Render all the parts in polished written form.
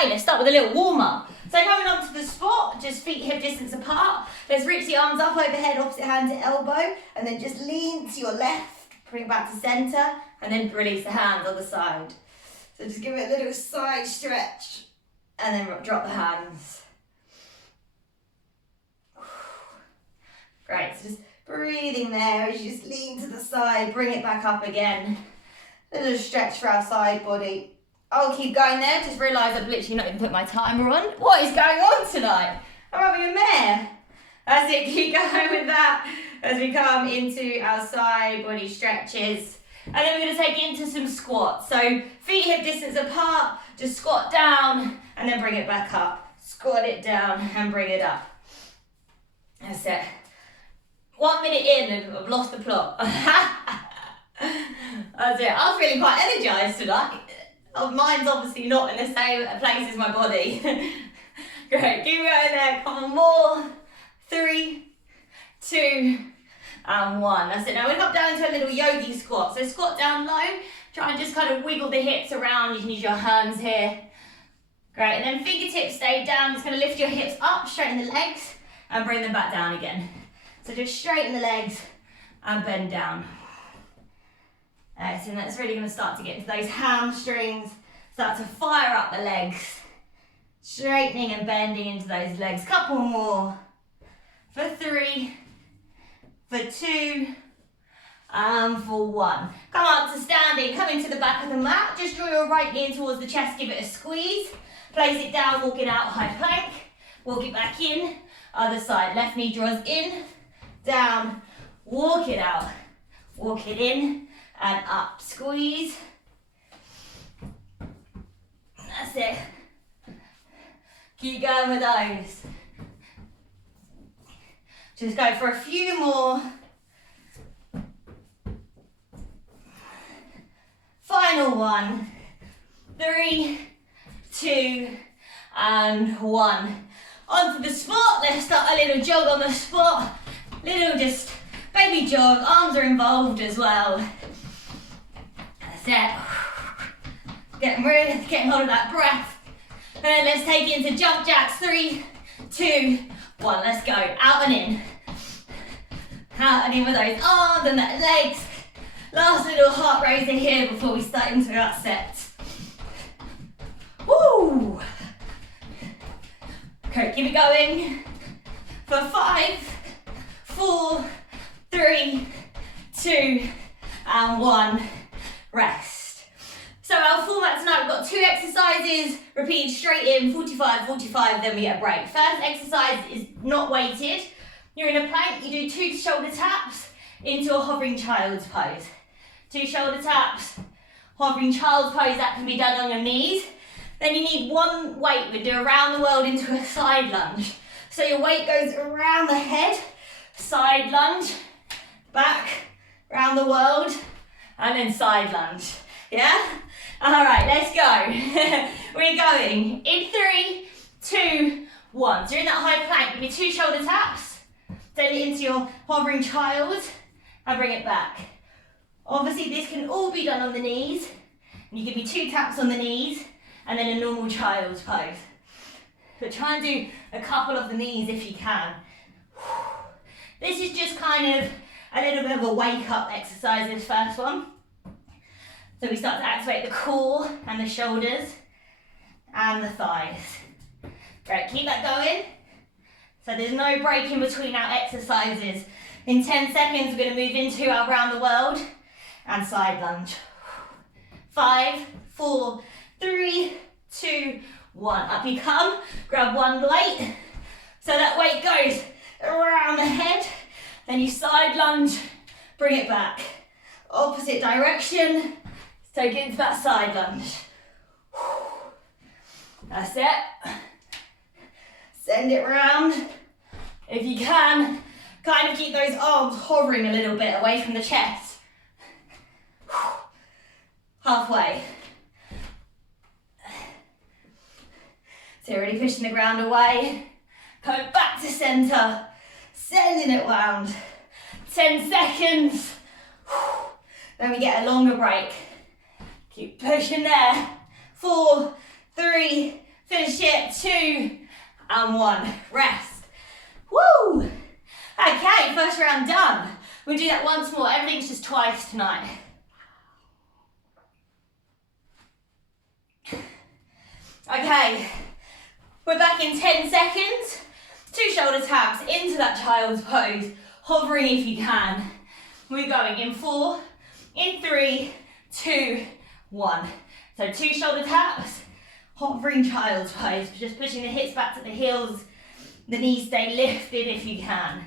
Okay, let's start with a little warm up. So coming onto the spot, just feet hip distance apart. Let's reach the arms up overhead, opposite hand to elbow, and then just lean to your left, bring it back to center, and then release the hands on the side. So just give it a little side stretch, and then drop the hands. Great, so just breathing there as you just lean to the side, bring it back up again. A little stretch for our side body. I'll keep going there, just realised I've literally not even put my timer on. What is going on tonight? I'm having a mare. That's it, keep going with that as we come into our side body stretches. And then we're going to take it into some squats. So feet hip distance apart, just squat down and then bring it back up. Squat it down and bring it up. That's it. 1 minute in and I've lost the plot. That's it. I was feeling quite energised tonight. Mine's obviously not in the same place as my body. Great, keep going there. Come on, more. 3, 2, and 1. That's it. Now we're up down into a little yogi squat. So squat down low. Try and just kind of wiggle the hips around. You can use your hands here. Great, and then fingertips stay down. Just going to lift your hips up, straighten the legs, and bring them back down again. So just straighten the legs and bend down. So that's really going to start to get into those hamstrings, start to fire up the legs, straightening and bending into those legs. Couple more, for 3, for 2, and for 1. Come up to standing, come into the back of the mat, just draw your right knee in towards the chest, give it a squeeze, place it down, walk it out, high plank, walk it back in, other side, left knee draws in, down, walk it out, walk it in, and up, squeeze. That's it. Keep going with those. Just go for a few more. Final one. 3, 2, and 1. Onto the spot. Let's start a little jog on the spot. Little just baby jog. Arms are involved as well. That's it. Getting hold of that breath. And then let's take it into jump jacks. 3, 2, 1. Let's go. Out and in. Out and in with those arms and that legs. Last little heart raiser here before we start into our set. Woo! Okay, keep it going. For 5, 4, 3, 2, and 1. Rest. So our format tonight, we've got 2 exercises, repeated straight in, 45, 45, then we get a break. First exercise is not weighted. You're in a plank, you do 2 shoulder taps into a hovering child's pose. 2 shoulder taps, hovering child's pose, that can be done on your knees. Then you need 1 weight, we do around the world into a side lunge. So your weight goes around the head, side lunge, back, around the world, and then side lunge. Yeah? All right, let's go. We're going in 3, 2, 1. So you're in that high plank, give me 2 shoulder taps, send it into your hovering child, and bring it back. Obviously, this can all be done on the knees. And you give me 2 taps on the knees, and then a normal child's pose. But try and do a couple of the knees if you can. This is just kind of a little bit of a wake-up exercise, this first one. So we start to activate the core and the shoulders and the thighs. Great, keep that going. So there's no break in between our exercises. In 10 seconds, we're going to move into our round the world and side lunge. 5, 4, 3, 2, 1. Up you come, grab 1 weight. So that weight goes around the head, then you side lunge, bring it back. Opposite direction, take it into that side lunge. That's it. Send it round. If you can, kind of keep those arms hovering a little bit away from the chest. Halfway. So you're already pushing the ground away. Coming back to center. Sending it round. 10 seconds. Then we get a longer break. Keep pushing there. 4, 3, 2, and 1. Rest. Woo! Okay, first round done. We'll do that once more. Everything's just twice tonight. Okay, we're back in 10 seconds. 2 shoulder taps into that child's pose, hovering if you can. We're going in 4, in 3, 2, 1. So 2 shoulder taps, hovering child's pose, just pushing the hips back to the heels, the knees stay lifted if you can.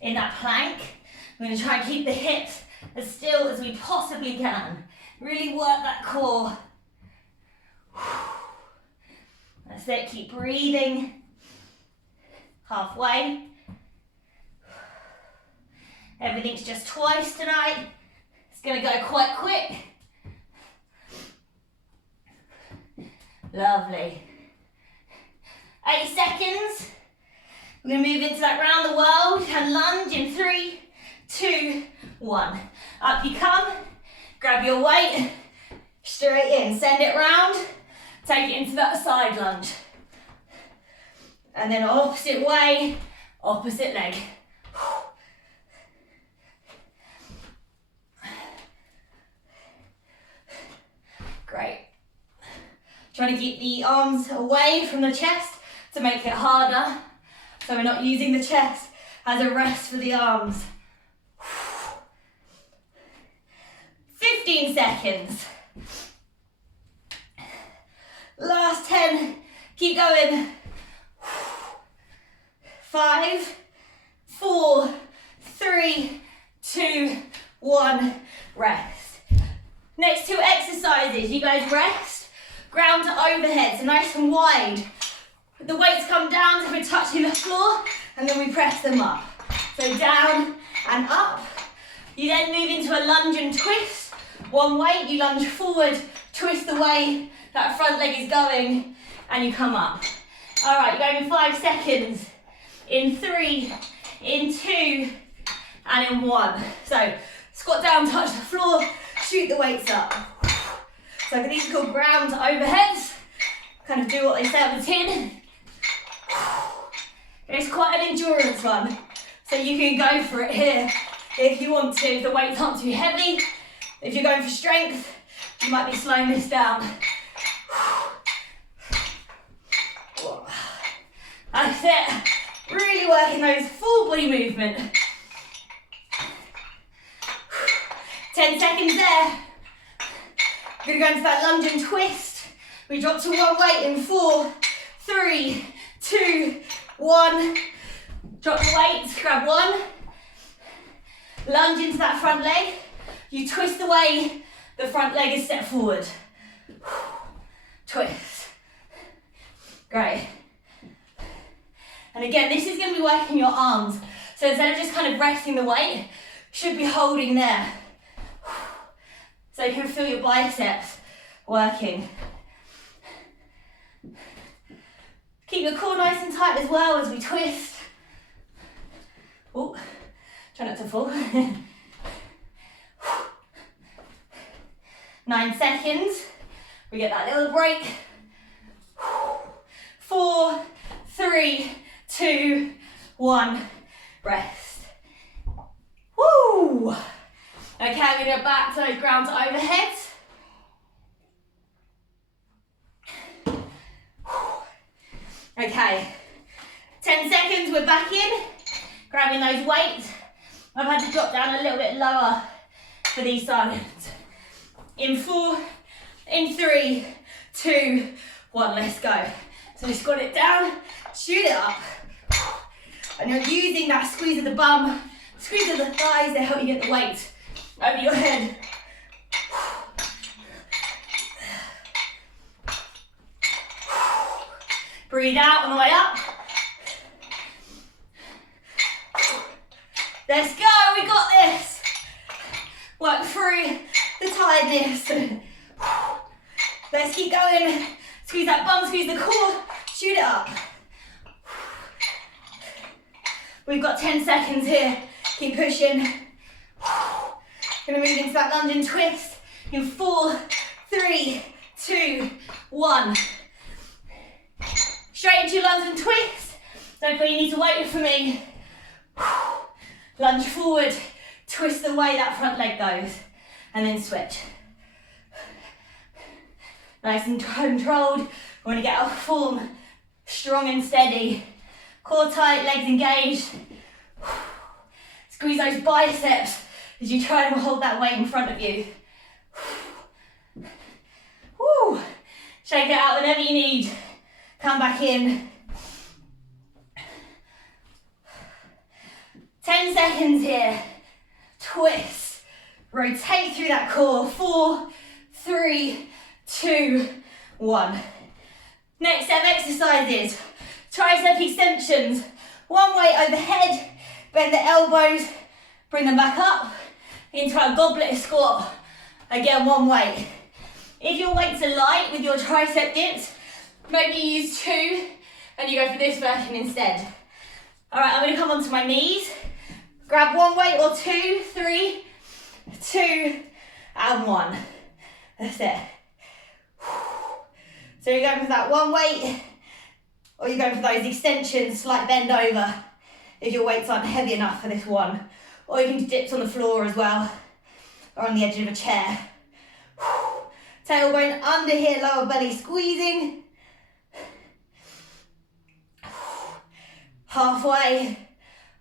In that plank, we're going to try and keep the hips as still as we possibly can. Really work that core. That's it, keep breathing. Halfway. Everything's just twice tonight. It's going to go quite quick. Lovely. 8 seconds. We're going to move into that round the world and lunge in 3, 2, 1. Up you come. Grab your weight. Straight in. Send it round. Take it into that side lunge. And then opposite way, opposite leg. Great. Trying to keep the arms away from the chest to make it harder. So we're not using the chest as a rest for the arms. 15 seconds. Last 10. Keep going. 5, 4, 3, 2, 1. Rest. Next 2 exercises. You guys rest. Ground to overhead, so nice and wide. The weights come down so we're touching the floor, and then we press them up. So down and up. You then move into a lunge and twist. One weight, you lunge forward, twist the way that front leg is going, and you come up. All right, you're going in 5 seconds. In 3, in 2, and in 1. So squat down, touch the floor, shoot the weights up. So these are called ground to overheads. Kind of do what they say on the tin. It's quite an endurance one, so you can go for it here if you want to, if the weights aren't too heavy. If you're going for strength, you might be slowing this down. That's it. Really working those full body movement. 10 seconds there. We're going to go into that lunge and twist. We drop to one weight in 4, 3, 2, 1. Drop the weights, grab one. Lunge into that front leg. You twist the way the front leg is set forward. Twist. Great. And again, this is going to be working your arms. So instead of just kind of resting the weight, you should be holding there. So you can feel your biceps working. Keep your core nice and tight as well as we twist. Oh, try not to fall. 9 seconds. We get that little break. 4, 3, 2, 1. Rest. Woo! Okay, we're going to go back to those ground to overheads. Okay, 10 seconds, we're back in. Grabbing those weights. I've had to drop down a little bit lower for these sides. In 4, in 3, 2, 1, let's go. So squat it down, shoot it up. And you're using that squeeze of the bum, squeeze of the thighs to help you get the weight over your head. Breathe out on the way up. Let's go, we got this. Work through the tiredness. Let's keep going. Squeeze that bum, squeeze the core, shoot it up. We've got 10 seconds here. Keep pushing. Gonna move into that lunge and twist in 4, 3, 2, 1. Straight into your lunge and twist. Don't feel you need to wait for me. Lunge forward, twist the way that front leg goes, and then switch. Nice and controlled. We want to get our form strong and steady. Core tight, legs engaged. Squeeze those biceps as you try and hold that weight in front of you. Woo. Shake it out whenever you need. Come back in. 10 seconds here. Twist. Rotate through that core. 4, 3, 2, 1. Next set of exercises. Tricep extensions. One weight overhead. Bend the elbows. Bring them back up into our goblet squat. Again, one weight. If your weights are light with your tricep dips, maybe you use 2 and you go for this version instead. All right, I'm going to come onto my knees. Grab one weight or 2, 3, 2, and 1. That's it. So you're going for that one weight, or you're going for those extensions, slight bend over, if your weights aren't heavy enough for this one. Or you can do dips on the floor as well, or on the edge of a chair. Tailbone under here, lower belly squeezing. Halfway.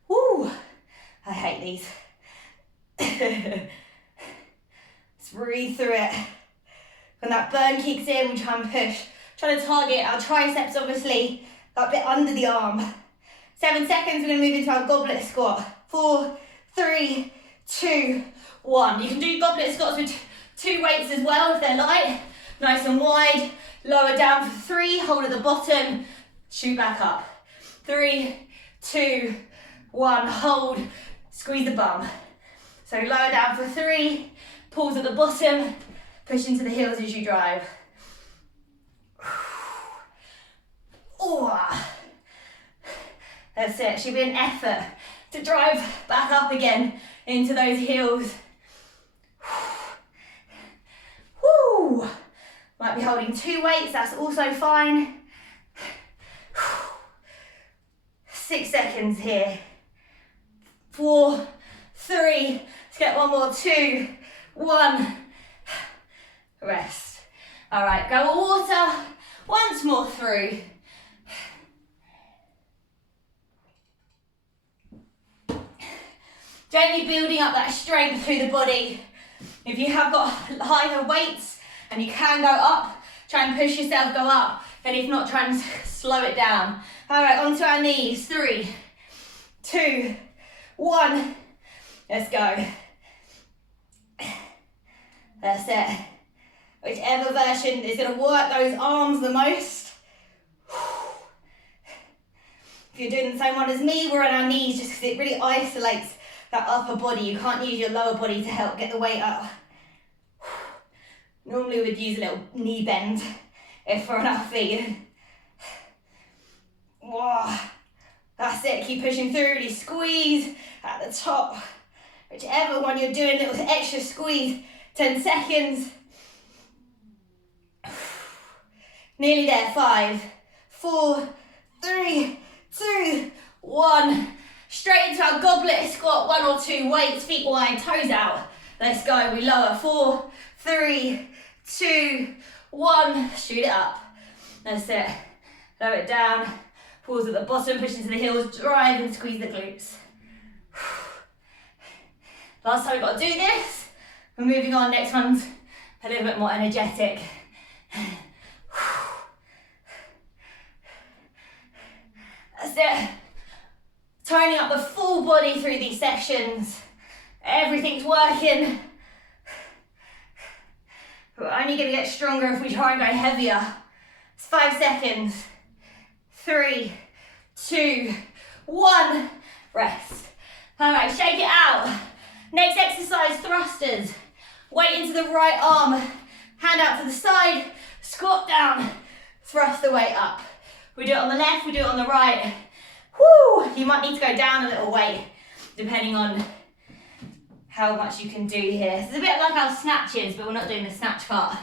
Woo! I hate these. Let's breathe through it. When that burn kicks in, we try and push. Try to target our triceps, obviously, that bit under the arm. 7 seconds, we're going to move into our goblet squat. 4, 3, 2, 1. You can do goblet squats with 2 weights as well if they're light. Nice and wide. Lower down for 3, hold at the bottom, shoot back up. 3, 2, 1, hold, squeeze the bum. So lower down for 3, pause at the bottom, push into the heels as you drive. Oh. That's it, should be an effort to drive back up again into those heels. Woo! Might be holding 2 weights, that's also fine. 6 seconds here. 4, 3, let's get one more, 2, 1. Rest. All right, grab a water, once more through. Gently building up that strength through the body. If you have got higher weights and you can go up, try and push yourself, go up. And if not, try and slow it down. All right, onto our knees. 3, 2, 1. Let's go. That's it. Whichever version is going to work those arms the most. If you're doing the same one as me, we're on our knees just because it really isolates that upper body. You can't use your lower body to help get the weight up. Normally we'd use a little knee bend if we're on our feet. Whoa. That's it, keep pushing through, really squeeze at the top. Whichever one you're doing, little extra squeeze. 10 seconds. Nearly there, 5, 4, 3, 2, 1. Straight into our goblet squat, 1 or 2 weights, feet wide, toes out. Let's go, we lower, 4, 3, 2, 1. Shoot it up. That's it. Lower it down, pause at the bottom, push into the heels, drive and squeeze the glutes. Last time we've got to do this. We're moving on, next one's a little bit more energetic. That's it. Toning up the full body through these sections. Everything's working. We're only going to get stronger if we try and go heavier. It's 5 seconds. 3, 2, 1. Rest. All right, shake it out. Next exercise, thrusters. Weight into the right arm. Hand out to the side. Squat down. Thrust the weight up. We do it on the left, we do it on the right. Woo! You might need to go down a little weight, depending on how much you can do here. It's a bit like our snatches, but we're not doing the snatch part.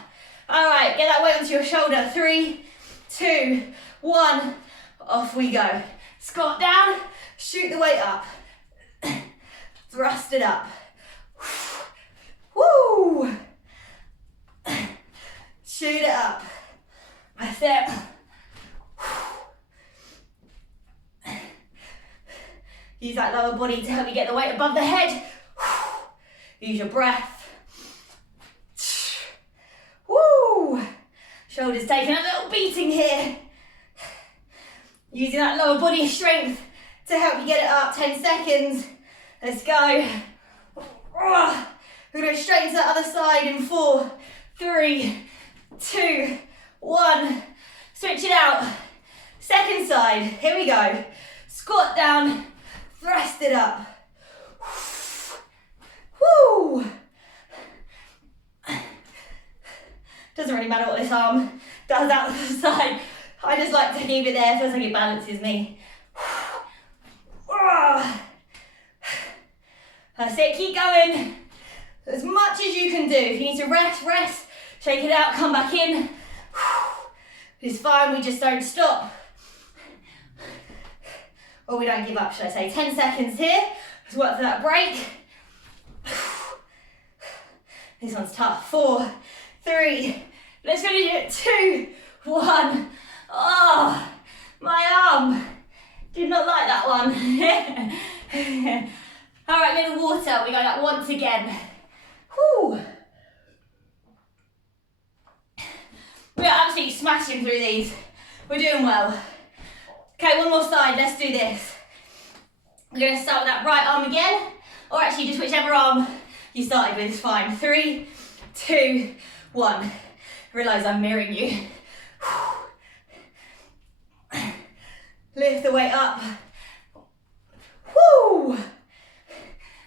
All right, get that weight onto your shoulder. 3, 2, 1, off we go. Squat down, shoot the weight up. Thrust it up. Woo! Shoot it up. That's it. Use that lower body to help you get the weight above the head. Use your breath. Woo! Shoulders taking a little beating here. Using that lower body strength to help you get it up. 10 seconds. Let's go. We're going to go straight to the other side in 4, 3, 2, 1. Switch it out. Second side. Here we go. Squat down. Thrust it up. Woo! Doesn't really matter what this arm does out to the side. I just like to keep it there. Feels like it balances me. That's it. Keep going. As much as you can do. If you need to rest, rest. Shake it out. Come back in. It's fine. We just don't stop. Or we don't give up, should I say. 10 seconds here. Let's work for that break. This one's tough. 4, 3. Let's go do it. 2, 1. Oh, my arm. Did not like that one. All right, little water. We got that once again. Whew. We are absolutely smashing through these. We're doing well. Okay, one more side. Let's do this. We're going to start with that right arm again. Or actually, just whichever arm you started with is fine. 3, 2, 1. Realise I'm mirroring you. Lift the weight up. Woo!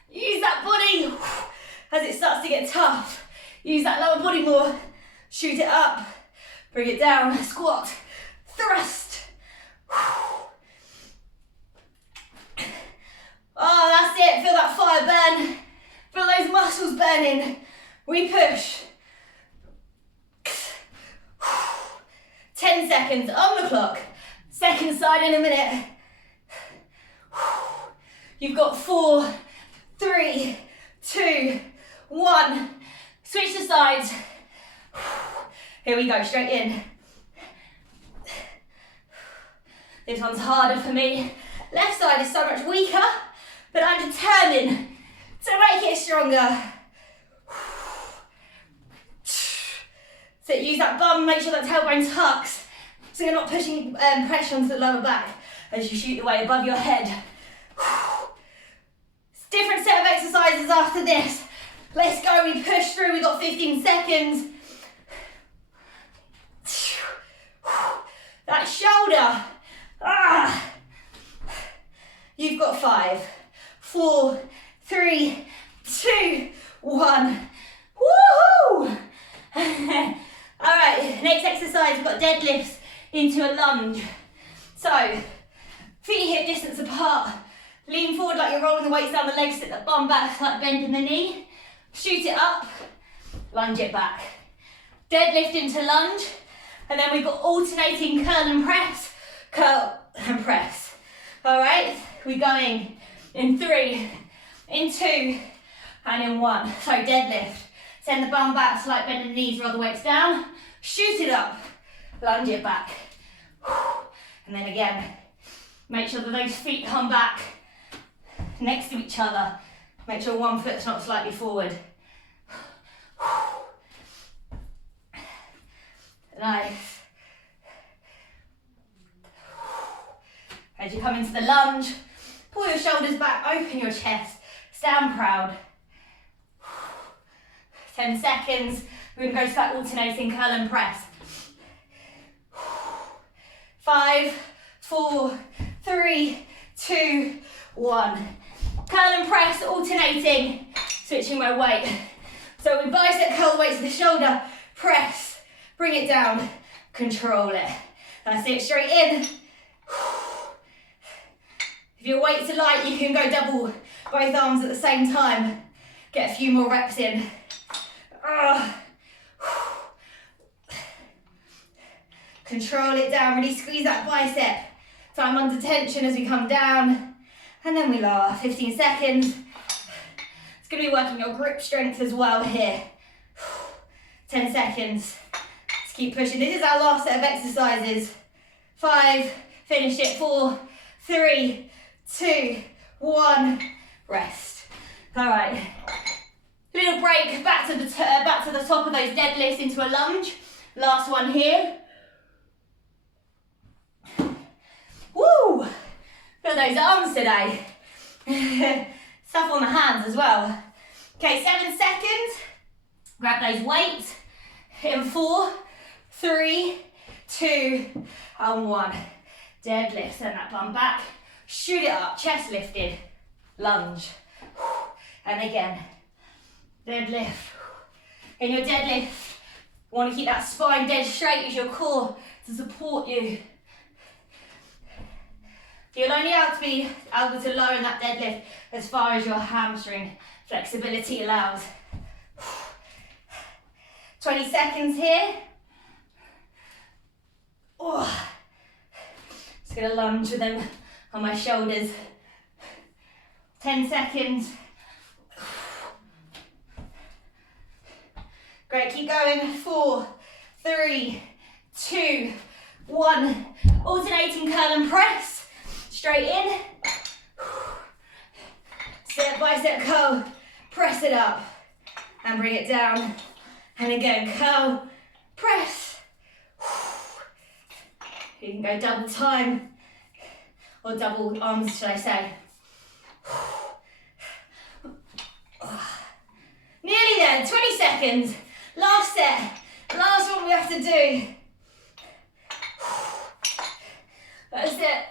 Use that body as it starts to get tough. Use that lower body more. Shoot it up. Bring it down. Squat. Thrust. Oh, that's it. Feel that fire burn. Feel those muscles burning. We push. 10 seconds on the clock. Second side in a minute. You've got 4, 3, 2, 1. Switch the sides. Here we go, straight in. This one's harder for me. Left side is so much weaker, but I'm determined to make it stronger. So use that bum, make sure that tailbone tucks, so you're not pushing pressure onto the lower back as you shoot the weight above your head. Different set of exercises after this. Let's go, we push through, we've got 15 seconds. That shoulder. You've got 5, 4, 3, 2, 1. Woohoo! All right, next exercise, we've got deadlifts into a lunge. So, feet hip distance apart. Lean forward like you're rolling the weights down the legs, sit the bum back, like bending the knee. Shoot it up, lunge it back. Deadlift into lunge, and then we've got alternating curl and press. All right, we're going in 3, in 2, and in 1. So deadlift, send the bum back, slight bend in the knees, roll the weights down, shoot it up, lunge it back. And then again, make sure that those feet come back next to each other. Make sure one foot's not slightly forward. Nice. As you come into the lunge, pull your shoulders back, open your chest, stand proud. 10 seconds, we're going to go to that alternating curl and press. 5, 4, 3, 2, 1. Curl and press, alternating, switching my weight. So we bicep curl the weight to the shoulder, press, bring it down, control it. That's it, straight in. If your weights are light, you can go double both arms at the same time. Get a few more reps in. Control it down, really squeeze that bicep. Time under tension as we come down. And then we lower, 15 seconds. It's gonna be working your grip strength as well here. 10 seconds. Let's keep pushing. This is our last set of exercises. 5, finish it, 4, 3, 2, 1, rest. All right. Little break, back to the top of those deadlifts into a lunge. Last one here. Woo! Feel those arms today. Stuff on the hands as well. Okay, 7 seconds. Grab those weights. In 4, 3, 2, and 1. Deadlift, send that bum back. Shoot it up, chest lifted. Lunge. And again. Deadlift. In your deadlift, you want to keep that spine dead straight. Use your core to support you. You'll only be able to lower that deadlift as far as your hamstring flexibility allows. 20 seconds here. Oh. Just gonna lunge with them on my shoulders. 10 seconds. Great, keep going. 4, 3, 2, 1. Alternating curl and press. Straight in. Step by step curl. Press it up. And bring it down. And again, curl, press. You can go double time. Or double arms, should I say. Nearly there, 20 seconds. Last set, last one we have to do. That's it.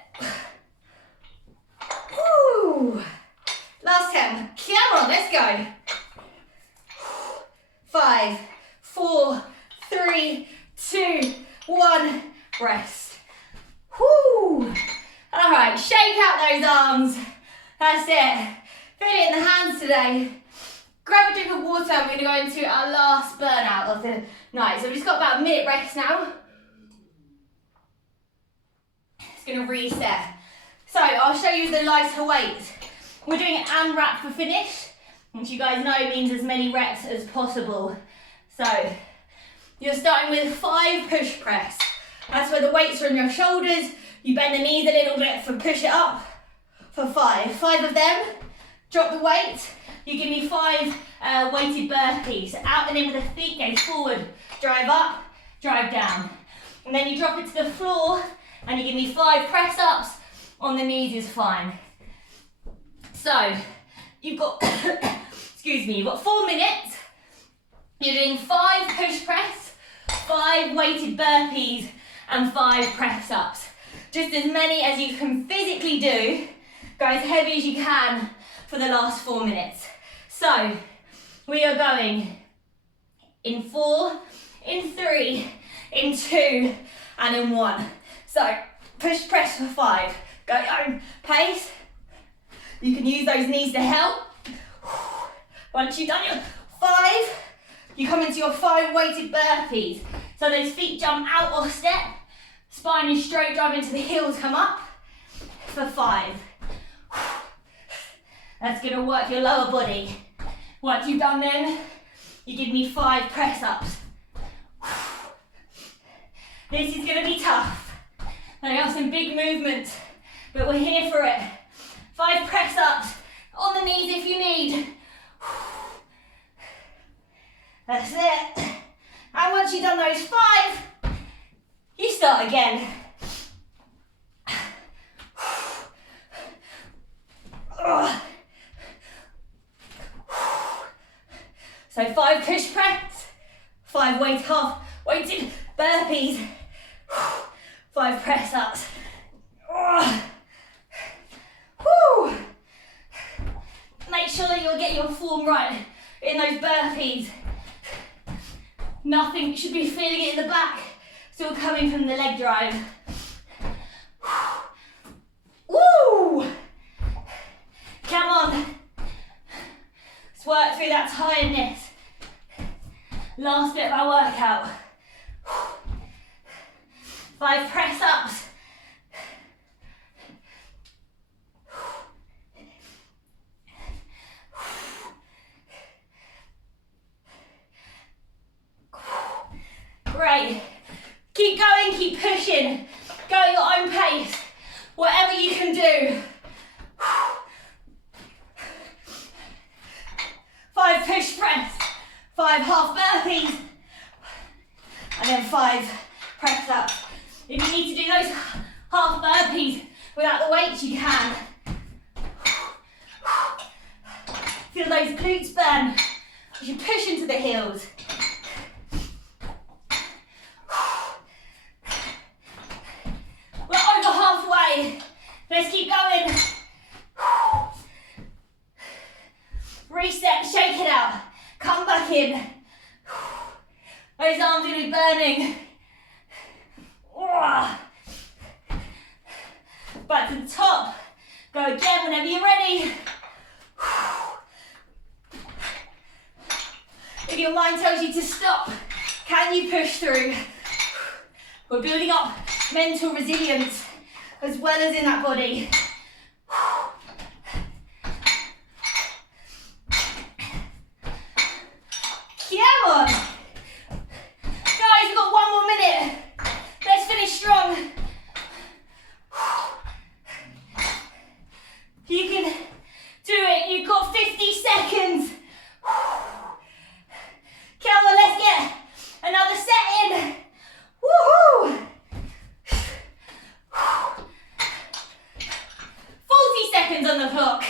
Woo. Last 10, come on, let's go. 5, 4, 3, 2, 1, rest. Woo. All right, shake out those arms. That's it. Feel it in the hands today. Grab a drink of water and we're gonna go into our last burnout of the night. So we've just got about a minute rest now. It's gonna reset. So I'll show you the lighter weights. We're doing an amrap for finish, which you guys know means as many reps as possible. So you're starting with 5 push press. That's where the weights are on your shoulders. You bend the knees a little bit for push it up for 5. 5 of them. Drop the weight. You give me 5 weighted burpees. Out and in with the feet, gaze forward. Drive up, drive down. And then you drop it to the floor and you give me 5 press ups. On the knees is fine. So you've got, excuse me, you've got 4 minutes. You're doing 5 push press, 5 weighted burpees and 5 press ups. Just as many as you can physically do. Go as heavy as you can for the last 4 minutes. So we are going in 4, in 3, in 2, and in 1. So push press for 5. Go your own pace. You can use those knees to help. Once you've done your 5, you come into your 5 weighted burpees. So those feet jump out of step. Spine is straight, drive into the heels, come up for 5. That's gonna work your lower body. Once you've done them, you give me 5 press ups. This is gonna be tough. They are some big movements, but we're here for it. 5 press ups on the knees if you need. That's it. And once you've done those 5, you start again. So 5 push press, 5 weighted burpees, 5 press ups. Make sure that you'll get your form right in those burpees. Nothing, you should be feeling it in the back. Still coming from the leg drive. Woo! Come on. Let's work through that tiredness. Last bit of our workout. 5 press ups. Great. Keep going, keep pushing. Go at your own pace. Whatever you can do. 5 push press. 5 half burpees. And then 5 press ups. If you need to do those half burpees without the weights, you can. Feel those glutes burn as you push into the heels. We're over halfway. Let's keep going. Reset, shake it out. Come back in. Those arms are going to be burning. Back to the top. Go again whenever you're ready. If your mind tells you to stop, can you push through? We're building up mental resilience as well as in that body. Come on. Guys, we've got 1 more minute. Let's finish strong. You can do it. You've got 50 seconds. Come on, let's get another set in. Woohoo! 40 seconds on the clock.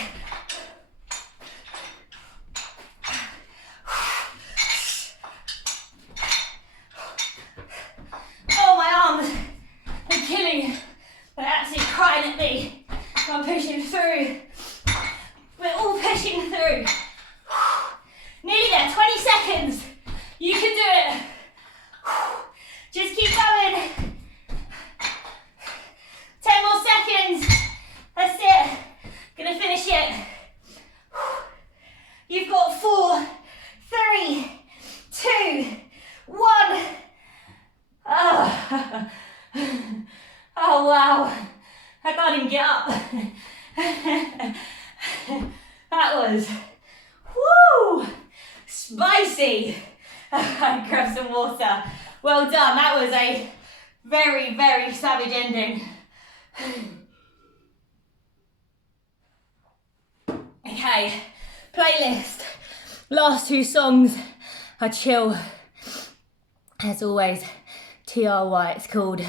Oh, my arms are killing. They're absolutely crying at me. I'm pushing through. We're all pushing through. Nearly there, 20 seconds. You can do it. Just keep going. 10 more seconds. That's it. Gonna finish it. You've got 4, 3, 2, 1. Oh, oh wow. I can't even get up. That was, woo, spicy. I grabbed some water. Well done, that was a very, very savage ending. Okay, playlist. Last 2 songs are chill. As always, TRY it's called.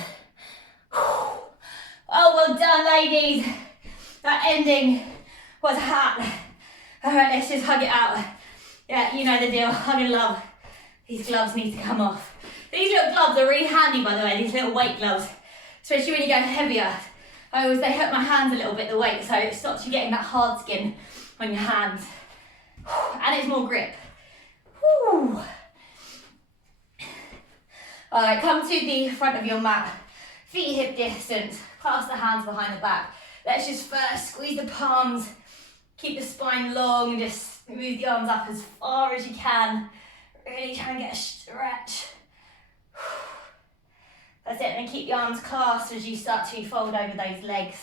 Oh, well done, ladies. That ending was hot. All right, let's just hug it out. Yeah, you know the deal. I'm in love. These gloves need to come off. These little gloves are really handy, by the way, these little weight gloves. Especially when you go heavier. They hurt my hands a little bit, the weight, so it stops you getting that hard skin on your hands. And it's more grip. Whew. All right, come to the front of your mat. Feet hip distance, clasp the hands behind the back. Let's just first squeeze the palms, keep the spine long, and just move the arms up as far as you can. Really try and get a stretch. That's it, and then keep the arms clasped as you start to fold over those legs.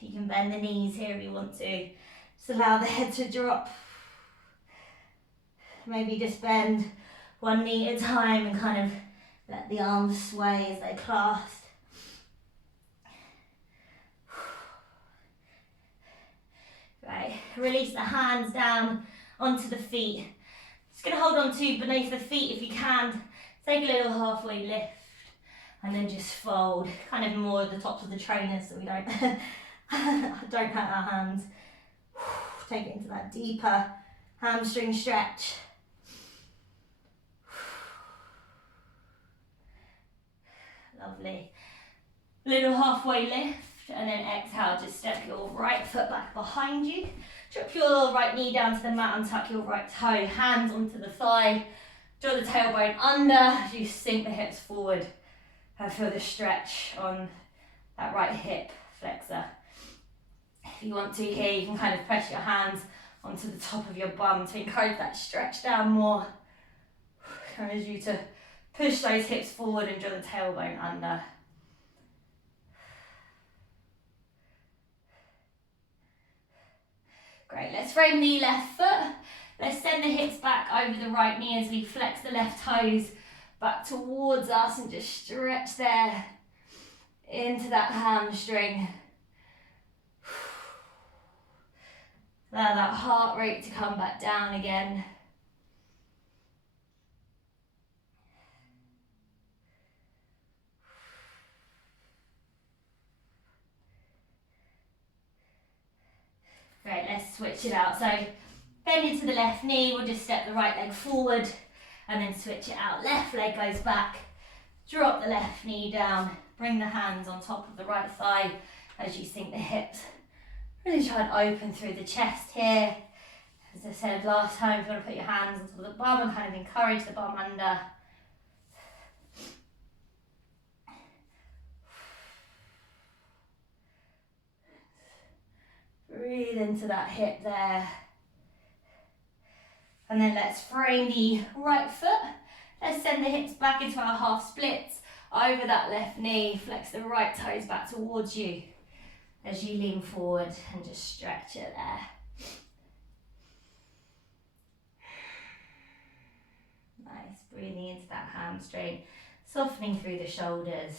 You can bend the knees here if you want to. Just allow the head to drop. Maybe just bend 1 knee at a time and kind of let the arms sway as they clasp. Right, release the hands down onto the feet. Just going to hold on to beneath the feet if you can. Take a little halfway lift and then just fold. Kind of more at the tops of the trainers so we don't, don't hurt our hands. Take it into that deeper hamstring stretch. Lovely. Little halfway lift. And then exhale, just step your right foot back behind you. Drop your right knee down to the mat and tuck your right toe. Hands onto the thigh. Draw the tailbone under as you sink the hips forward. And feel the stretch on that right hip flexor. If you want to here, you can kind of press your hands onto the top of your bum to encourage that stretch down more. Encourage you to push those hips forward and draw the tailbone under. Great, let's frame the left foot. Let's send the hips back over the right knee as we flex the left toes back towards us and just stretch there into that hamstring. Allow that heart rate to come back down again. Great, let's switch it out. So bend into the left knee, we'll just step the right leg forward and then switch it out. Left leg goes back, drop the left knee down, bring the hands on top of the right thigh as you sink the hips. Really try and open through the chest here. As I said last time, if you want to put your hands on top of the bum and kind of encourage the bum under. Breathe into that hip there. And then let's frame the right foot. Let's send the hips back into our half splits. Over that left knee, flex the right toes back towards you as you lean forward and just stretch it there. Nice, breathing into that hamstring, softening through the shoulders.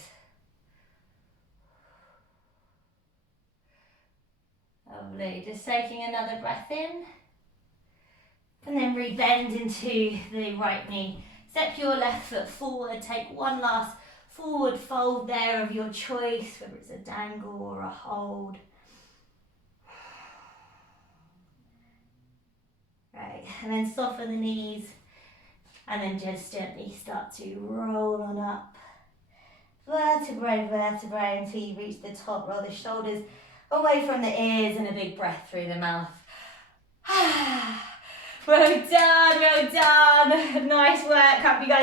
Lovely, just taking another breath in. And then re-bend into the right knee. Step your left foot forward, take one last forward fold there of your choice, whether it's a dangle or a hold. Right, and then soften the knees and then just gently start to roll on up. Vertebrae, vertebrae until you reach the top. Roll the shoulders away from the ears and a big breath through the mouth. Well done, well done. Nice work. Hope you guys